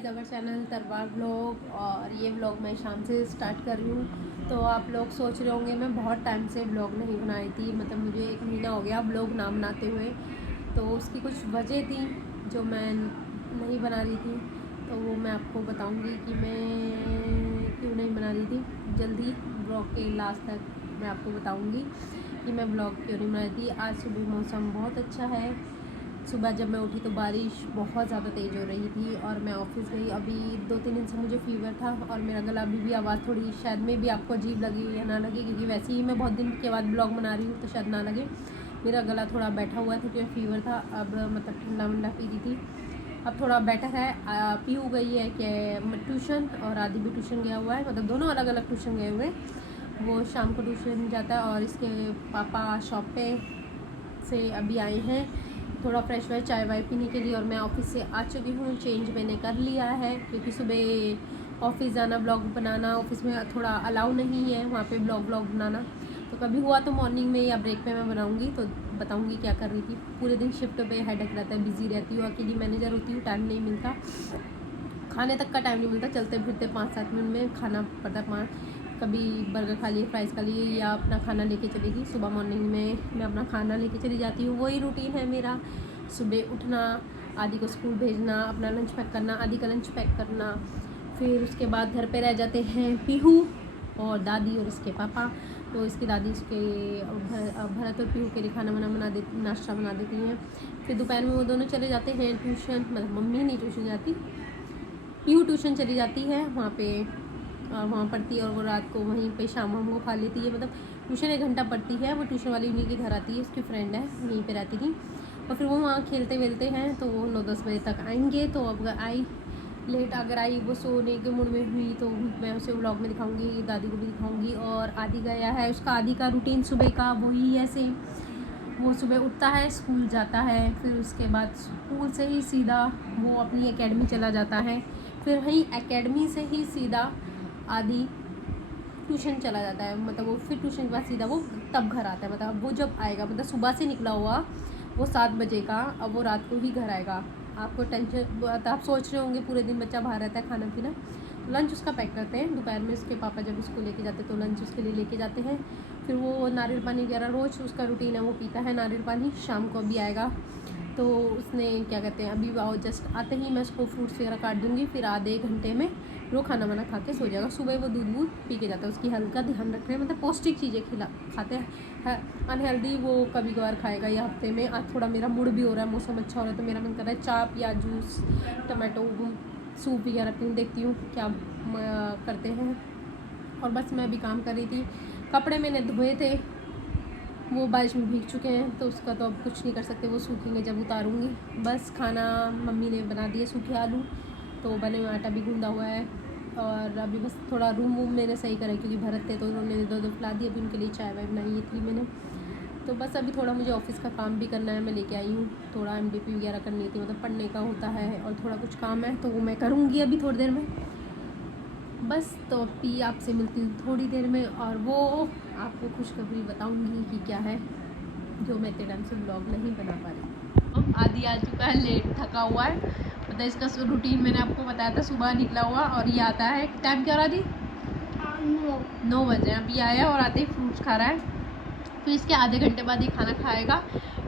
Our channel तरवार blog. और ये blog मैं शाम से स्टार्ट कर रही हूँ। तो आप लोग सोच रहे होंगे मैं बहुत टाइम से ब्लॉग नहीं बनाई थी, मतलब मुझे 1 महीना हो गया ब्लॉग ना बनाते हुए। तो उसकी कुछ वजह थी जो मैं नहीं बना रही थी, तो वो मैं आपको बताऊँगी कि मैं क्यों नहीं बना रही थी। जल्दी ब्लॉग के लास्ट तक मैं आपको बताऊँगी कि मैं ब्लॉग क्यों नहीं बनाई थी। आज सुबह मौसम बहुत अच्छा है। सुबह जब मैं उठी तो बारिश बहुत ज़्यादा तेज़ हो रही थी और मैं ऑफिस गई। अभी 2-3 दिन से मुझे फ़ीवर था और मेरा गला अभी भी आवाज़ थोड़ी शायद में भी आपको अजीब लगी या ना लगे, क्योंकि वैसे ही मैं बहुत दिन के बाद ब्लॉग बना रही हूँ तो शायद ना लगे। मेरा गला थोड़ा बैठा हुआ था क्योंकि फ़ीवर था। अब मतलब ठंडा वंडा पी रही थी, अब थोड़ा बेटर है। पीहू गई है कि ट्यूशन और आदि भी ट्यूशन गया हुआ है, मतलब दोनों अलग अलग ट्यूशन गए हुए। वो शाम को ट्यूशन जाता है और इसके पापा शॉप पे से अभी आए हैं थोड़ा फ्रेश व्रेश चाय वाय पीने के लिए। और मैं ऑफिस से आ चुकी हूँ, चेंज मैंने कर लिया है क्योंकि सुबह ऑफिस जाना ब्लॉग बनाना ऑफिस में थोड़ा अलाउ नहीं है वहाँ पे ब्लॉग बनाना। तो कभी हुआ तो मॉर्निंग में या ब्रेक पे मैं बनाऊँगी, तो बताऊँगी क्या कर रही थी। पूरे दिन शिफ्ट पे हेडेक रहता है, बिजी रहती हूँ, अकेली मैनेजर होती हूँ, टाइम नहीं मिलता, खाने तक का टाइम नहीं मिलता। चलते फिरते 5-7 मिनट में खाना पड़ता है। कभी बर्गर खा लिए, फ्राइज़ खा लिए या अपना खाना लेके चलेगी। सुबह मॉर्निंग में मैं अपना खाना लेके चली जाती हूँ, वही रूटीन है मेरा। सुबह उठना, आदि को स्कूल भेजना, अपना लंच पैक करना, आदि का लंच पैक करना, फिर उसके बाद घर पे रह जाते हैं पीहू और दादी और इसके पापा। तो इसकी दादी इसके भरत और पीहू के लिए खाना बना देती, नाश्ता बना देती हैं। फिर दोपहर में वो दोनों चले जाते हैं ट्यूशन, मतलब मम्मी नहीं ट्यूशन जाती, पीहू ट्यूशन चली जाती है वहाँ पे और वहाँ पढ़ती है। और वो रात को वहीं पे शाम को खा लेती है, मतलब ट्यूशन 1 घंटा पढ़ती है। वो ट्यूशन वाली उन्हीं के घर आती है, उसकी फ्रेंड है, वहीं पे रहती थी। और फिर वो वहाँ खेलते वेलते हैं तो वो 9-10 बजे तक आएंगे। तो अब आई लेट, अगर आई वो सोने के मूड में हुई तो मैं उसे व्लॉग में दिखाऊंगी, दादी को भी दिखाऊंगी। और आदि गया है, उसका आदि का रूटीन सुबह का वही है सेम। वो सुबह उठता है, स्कूल जाता है, फिर उसके बाद स्कूल से ही सीधा वो अपनी एकेडमी चला जाता है, फिर वहीं एकेडमी से ही सीधा आदि ट्यूशन चला जाता है। मतलब वो फिर ट्यूशन के बाद सीधा वो तब घर आता है, मतलब वो जब आएगा, मतलब सुबह से निकला हुआ वो 7 बजे का, अब वो रात को ही घर आएगा। आपको टेंशन, आप सोच रहे होंगे पूरे दिन बच्चा बाहर रहता है, खाना पीना। लंच उसका पैक करते हैं, दोपहर में उसके पापा जब उसको लेके जाते हैं तो लंच उसके लिए लेके जाते हैं। फिर वो नारियल पानी वगैरह रोज़ उसका रूटीन है, वो पीता है नारियल पानी। शाम को अभी आएगा तो उसने क्या कहते हैं, अभी आओ जस्ट आते ही मैं उसको फ्रूट्स वगैरह काट दूँगी, फिर आधे घंटे में वो खाना वाना खा के सो जाएगा। सुबह वो दूध वूध पी के जाता है, उसकी हेल्थ का ध्यान रख रहे हैं, मतलब पौष्टिक चीज़ें खाते हैं। अनहेल्दी वो कभी कभार खाएगा, या हफ्ते में। आज थोड़ा मेरा मूड भी हो रहा है, मौसम अच्छा हो रहा है तो मेरा मन कर रहा है चाप या जूस, टमाटो सूप वगैरह पीऊँ, देखती हूँ क्या करते हैं। और बस मैं अभी काम कर रही थी, कपड़े मैंने धोए थे, वो बारिश में भीग चुके हैं तो उसका तो अब कुछ नहीं कर सकते, वो सूखेंगे जब उतारूँगी। बस खाना मम्मी ने बना दिए, सूखे आलू तो बने हुए, आटा भी गूंदा हुआ है। और अभी बस थोड़ा रूम वूम मैंने सही करा क्योंकि भरत थे तो उन्होंने दो फैला दी, अभी उनके लिए चाय वाय बनाई थी मैंने। तो बस अभी थोड़ा मुझे ऑफिस का काम भी करना है, मैं लेके आई हूँ। थोड़ा MDP वगैरह करनी थी, मतलब पढ़ने का होता है, और थोड़ा कुछ काम है तो वो मैं करूँगी अभी थोड़ी देर में। बस तो अभी आपसे मिलती हूँ थोड़ी देर में, और वो आपको खुशखबरी बताऊँगी कि क्या है जो मैं इतने टाइम से ब्लॉग नहीं बना पा रही। आदि आ चुका है लेट, थका हुआ है, मतलब इसका रूटीन मैंने आपको बताया था, सुबह निकला हुआ और ये आता है टाइम क्या हो रहा थी 9 बजे। अभी आया और आते ही फ्रूट्स खा रहा है, फिर इसके आधे घंटे बाद ये खाना खाएगा,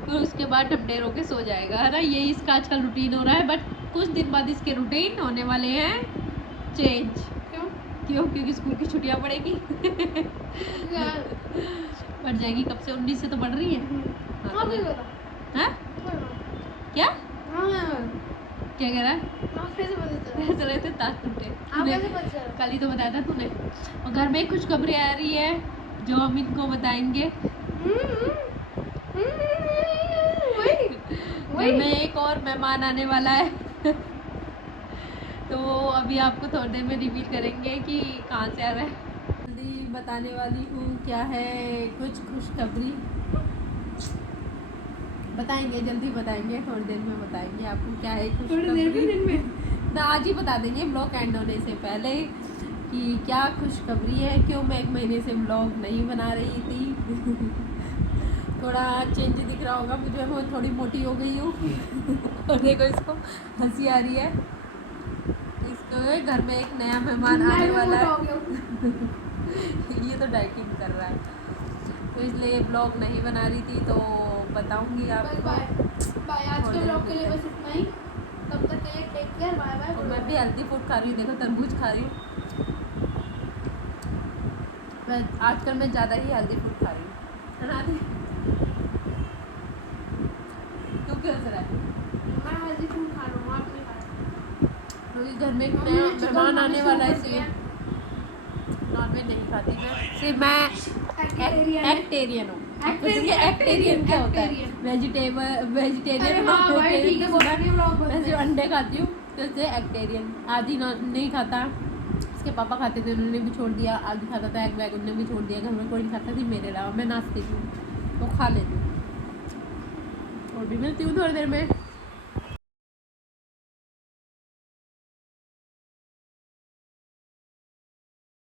फिर उसके बाद ढेर होके सो जाएगा, है ना। यही इसका आजकल रूटीन हो रहा है। बट कुछ दिन बाद इसके रूटीन होने वाले हैं चेंज। क्यों? क्योंकि स्कूल की छुट्टियां पड़ेगी। बढ़ जाएगी, कब से 19 से तो बढ़ रही है। हाँ? क्या क्या कह रहा है? रहे थे ताश टूटे, कल ही तो बताया था तूने। और घर में खुशखबरी आ रही है जो हम इनको बताएंगे। घर में एक और मेहमान आने वाला है। तो अभी आपको थोड़ी देर में रिवील करेंगे कि कहाँ से आ रहा है। जल्दी बताने वाली हूँ क्या है, कुछ खुशखबरी बताएंगे, जल्दी बताएंगे, थोड़ी देर में बताएंगे आपको क्या है खुशखबरी। ना आज ही बता देंगे ब्लॉग एंड होने से पहले कि क्या खुशखबरी है, क्यों मैं 1 महीने से ब्लॉग नहीं बना रही थी। थोड़ा चेंज दिख रहा होगा मुझे, मैं थोड़ी मोटी हो गई हूँ। और देखो इसको हंसी आ रही है, ओए घर में एक नया मेहमान आने वाला है। ये तो डाइटिंग कर रहा है, तो इसलिए ब्लॉग नहीं बना रही थी, तो बताऊंगी आपको। बाय आज के ब्लॉग के लिए बस इतना ही। तब तक के लिए टेक केयर, बाय बाय। और मैं भी हेल्दी फूड खा रही हूँ, देखो तरबूज खा रही हूँ। आजकल मैं ज़्यादा ही हेल्दी फूड खा रही हूँ, है ना आदि? तू क्यों हंस रहा है? मैं हेल्दी फूड खा रहा हूँ, आप नहीं खा रहे। क्योंकि घर में एक नया मेहमान आने वाला है, इसलिए नॉनवेज नहीं खाती मैं। सिर्फ मैं एक्टेरियन हूँ। एक्टेरियन क्या होता है? वेजिटेरियन। मैं सिर्फ अंडे खाती हूँ, तो इससे एक्टेरियन। आदि नहीं खाता, इसके पापा खाते थे, उन्होंने भी छोड़ दिया। आदि खाता था एग वैग, उन्होंने भी छोड़ दिया। घर में कोई नहीं खाता थी मेरे अलावा, मैं नाचती थी तो खा लेती हूँ। और भी मिलती हूँ थोड़ी देर में।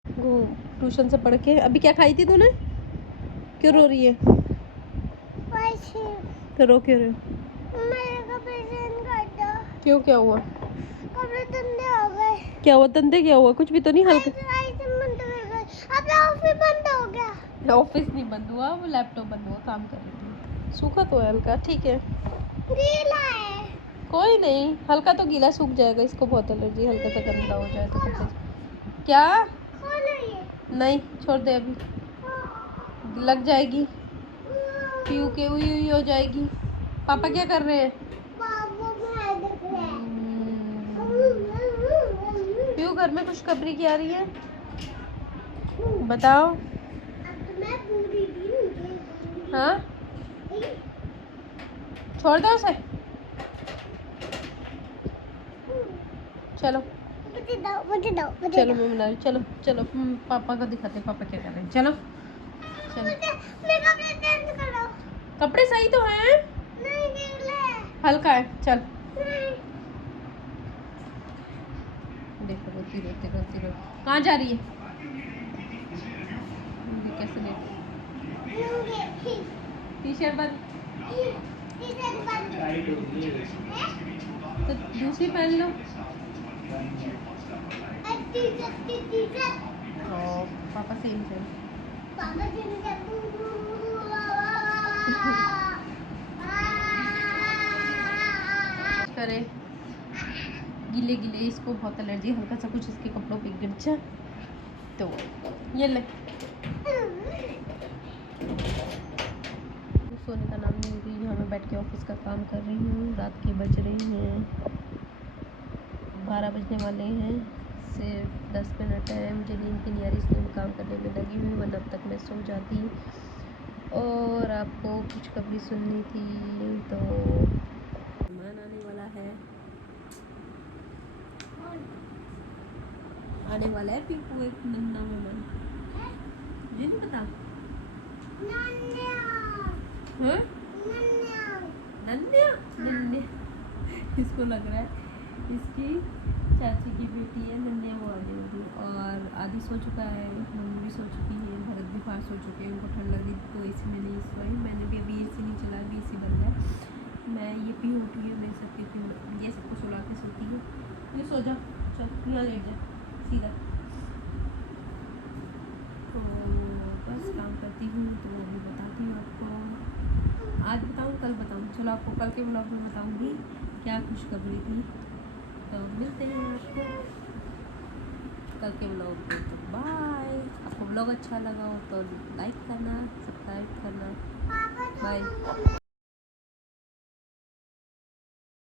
वो ट्यूशन से पढ़ के अभी क्या खाई थी तूने? क्यों रो रही है? तो रो क्यों रहे हो? क्यों, क्या हुआ? कपड़े गंदे हो गए। क्या हुआ? तंदे क्या हुआ? कुछ भी तो नहीं। हल्का ऑफिस बंद हो गया। ऑफिस नहीं बंद हुआ, वो लैपटॉप बंद हुआ, काम कर रही थी। सूखा तो है हल्का, ठीक है। गीला है। कोई नहीं, हल्का तो गीला सूख जाएगा। इसको बहुत एलर्जी, हल्का सा गंदा हो जाए तो सूख। क्या? नहीं, छोड़ दे, अभी लग जाएगी, पीयू के हुई हो जाएगी। पापा क्या कर रहे हैं? पीयू घर में खुशखबरी क्या आ रही है, बताओ। हाँ, छोड़ दो उसे, चलो चलो मैं बना रही। चलो चलो पापा को दिखाते हैं पापा क्या कर रहे हैं। चलो चलो, कपड़े सही तो हैं, हल्का है। चल देखो, रोती रोती रोती रोती कहाँ जा रही है? कैसे देख, टी शर्ट बंद, तो दूसरी पहन लो। पापा सेम सेम करे। गीले गीले, इसको बहुत एलर्जी, हल्का सा कुछ इसके कपड़ों पे गिर जाए तो ये ले। सोने का नाम नहीं रही। यहाँ मैं बैठ के ऑफिस का काम कर रही हूँ। रात के बज रहे हैं 12 बजने वाले हैं, सिर्फ 10 मिनट है। मुझे नींद की नहीं आ रही, इसलिए मैं काम करने में लगी हुई, वरना अब तक मैं सो जाती। और आपको कुछ खबरी सुननी थी, तो मेहमान आने वाला है, आने वाला है पीकू, एक नन्ना मेहमान। मुझे नहीं पता। नन्या नन्या, इसको लग रहा है इसकी चाची की बेटी है नन्या, वो आने वाली। और आदि सो चुका है, मम्मी भी सो चुकी है, भरत भी बाहर सो चुके हैं। उनको ठंड लग रही तो एसी में नहीं सोई। मैंने भी अभी एसी नहीं चला, अभी एसी बंद है। मैं ये पी होती है, मैं सबकी पी, ये सबको सुला के सोती है। ये सो जा, चल यहाँ लेट जा सीधा। तो बस काम करती हूँ, तो वो भी बताती हूँ आपको। आज बताऊँ कल बताऊँ? चलो आपको कल के ब्लॉग में बताऊँगी क्या खुशखबरी थी। तो मिलते हैं आपको कल के ब्लॉग में। तो बाय। आपको ब्लॉग अच्छा लगा हो तो लाइक करना, सब्सक्राइब करना। बाय।